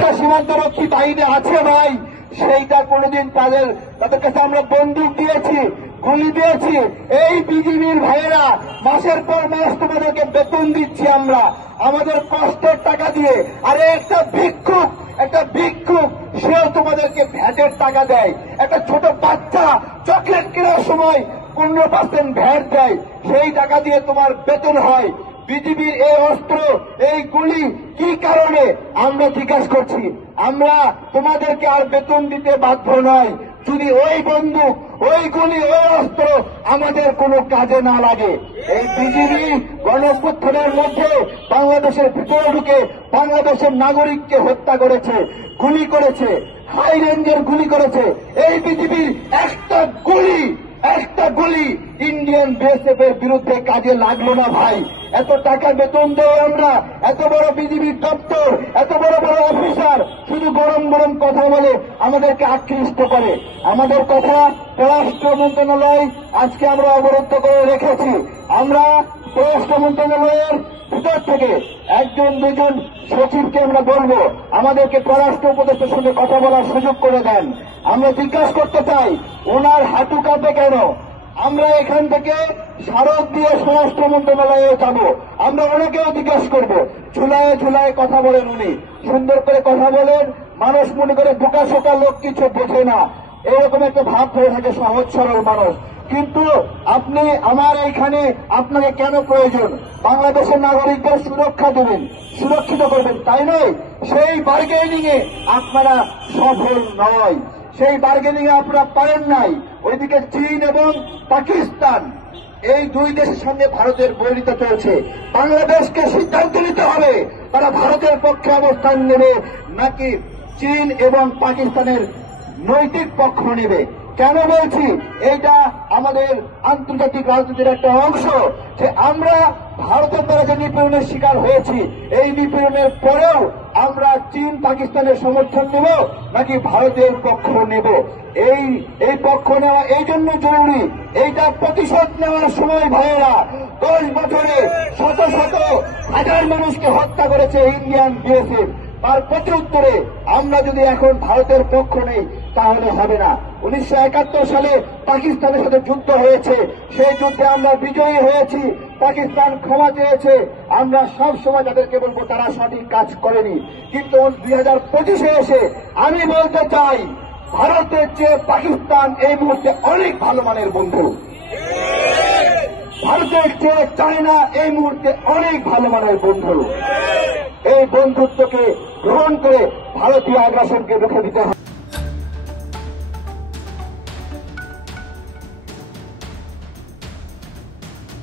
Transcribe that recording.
সুরক্ষা সীমান্তরক্ষী বাহিনী আছে ভাই, সেইটা কোনোদিন তাদের কাছে আমরা বন্দুক দিয়েছি, গুলি দিয়েছি। এই বিজিবির ভাইয়েরা মাসের পর মাস তোমাদেরকে বেতন দিচ্ছি আমরা আমাদের কষ্টের টাকা দিয়ে। আরে একটা ভিক্ষুক সেও তোমাদেরকে ভ্যাটের টাকা দেয়। একটা ছোট বাচ্চা চকলেট কেনার সময় 15% ভ্যাট দেয়, সেই টাকা দিয়ে তোমার বেতন হয়। বিজিবির এই অস্ত্র, এই গুলি কি কারণে আমরা জিজ্ঞাসা করছি। আমরা তোমাদেরকে আর বেতন দিতে বাধ্য নয় যদি ওই বন্দুক, ওই গুলি, ওই অস্ত্র আমাদের কোনো কাজে না লাগে। এই বিজিবি গণঅভ্যুত্থানের মধ্যে বাংলাদেশের ভিতরে ঢুকে বাংলাদেশের নাগরিককে হত্যা করেছে, গুলি করেছে, হাই রেঞ্জের গুলি করেছে। এই বিজিবির একটা গুলি ইন্ডিয়ান বিএসএফ এর বিরুদ্ধে কাজে লাগলো না ভাই। এত টাকা বেতন দেয় আমরা, এত বড় বিজিবির দপ্তর, এত বড় বড় অফিসার শুধু গরম গরম কথা বলে আমাদেরকে আকৃষ্ট করে। আমাদের কথা পররাষ্ট্র মন্ত্রণালয় আজকে আমরা অবরুদ্ধ করে রেখেছি। আমরা পররাষ্ট্র মন্ত্রণালয়ের ভিতর থেকে একজন দুজন সচিবকে আমরা বলবো আমাদেরকে পররাষ্ট্র উপদেষ্টার সঙ্গে কথা বলার সুযোগ করে দেন। আমরা জিজ্ঞাসা করতে চাই ওনার হাঁটু কাঁপে কেন। আমরা এখান থেকে স্মারক দিয়ে স্বরাষ্ট্র মন্ত্রণালয়ে যাব, আমরা ওনাকেও জিজ্ঞাসা করবো। ঝুলায় কথা বলেন উনি, সুন্দর করে কথা বলেন, মানুষ মনে করে বোকা শোকা লোক কিছু বোঝে না, এরকম একটা ভাব হয়ে থাকে সহজ সরল মানুষ। কিন্তু আপনি আমার এইখানে আপনাকে কেন প্রয়োজন? বাংলাদেশের নাগরিকদের সুরক্ষা দেবেন, সুরক্ষিত করবেন, তাই নয়? সেই বার্গেনিং এ আপনারা সফল নয়, সেই বার্গেনিং এ আপনারা পারেন নাই। ওইদিকে চীন এবং পাকিস্তান, এই দুই দেশের সঙ্গে ভারতের বৈরিতা চলছে। বাংলাদেশকে সিদ্ধান্ত নিতে হবে তারা ভারতের পক্ষে অবস্থান নেবে নাকি চীন এবং পাকিস্তানের নৈতিক পক্ষ নেবে। কেন বলছি? এইটা আমাদের আন্তর্জাতিক রাজনীতির একটা অংশ যে আমরা ভারতের দ্বারা যে নিপীড়নের শিকার হয়েছি, এই নিপীড়নের পরেও আমরা চীন পাকিস্তানের সমর্থন নেব নাকি ভারতের পক্ষ নেব। এই পক্ষ নেওয়া এই জন্য জরুরি, এইটা প্রতিশোধ নেওয়ার সময় ভাইয়েরা 10 বছরে শত হাজার মানুষকে হত্যা করেছে ইন্ডিয়ান বিএসএফ। তার প্রতি উত্তরে আমরা যদি এখন ভারতের পক্ষ নেই তাহলে হবে না। 1971 সালে পাকিস্তানের সাথে যুদ্ধ হয়েছে, সেই যুদ্ধে আমরা বিজয়ী হয়েছি, পাকিস্তান ক্ষমা চেয়েছে। আমরা সব সময় তাদেরকে বলবো তারা সঠিক কাজ করেনি। কিন্তু 2025-এ এসে আমি বলতে চাই ভারতের চেয়ে পাকিস্তান এই মুহূর্তে অনেক ভালো মানের বন্ধু। ভারতের চেয়ে চায়না এই মুহূর্তে অনেক ভালো মানের বন্ধু। এই বন্ধুত্বকে গ্রহণ করে ভারতীয় আগ্রাসনকে রুখে দিতে হবে।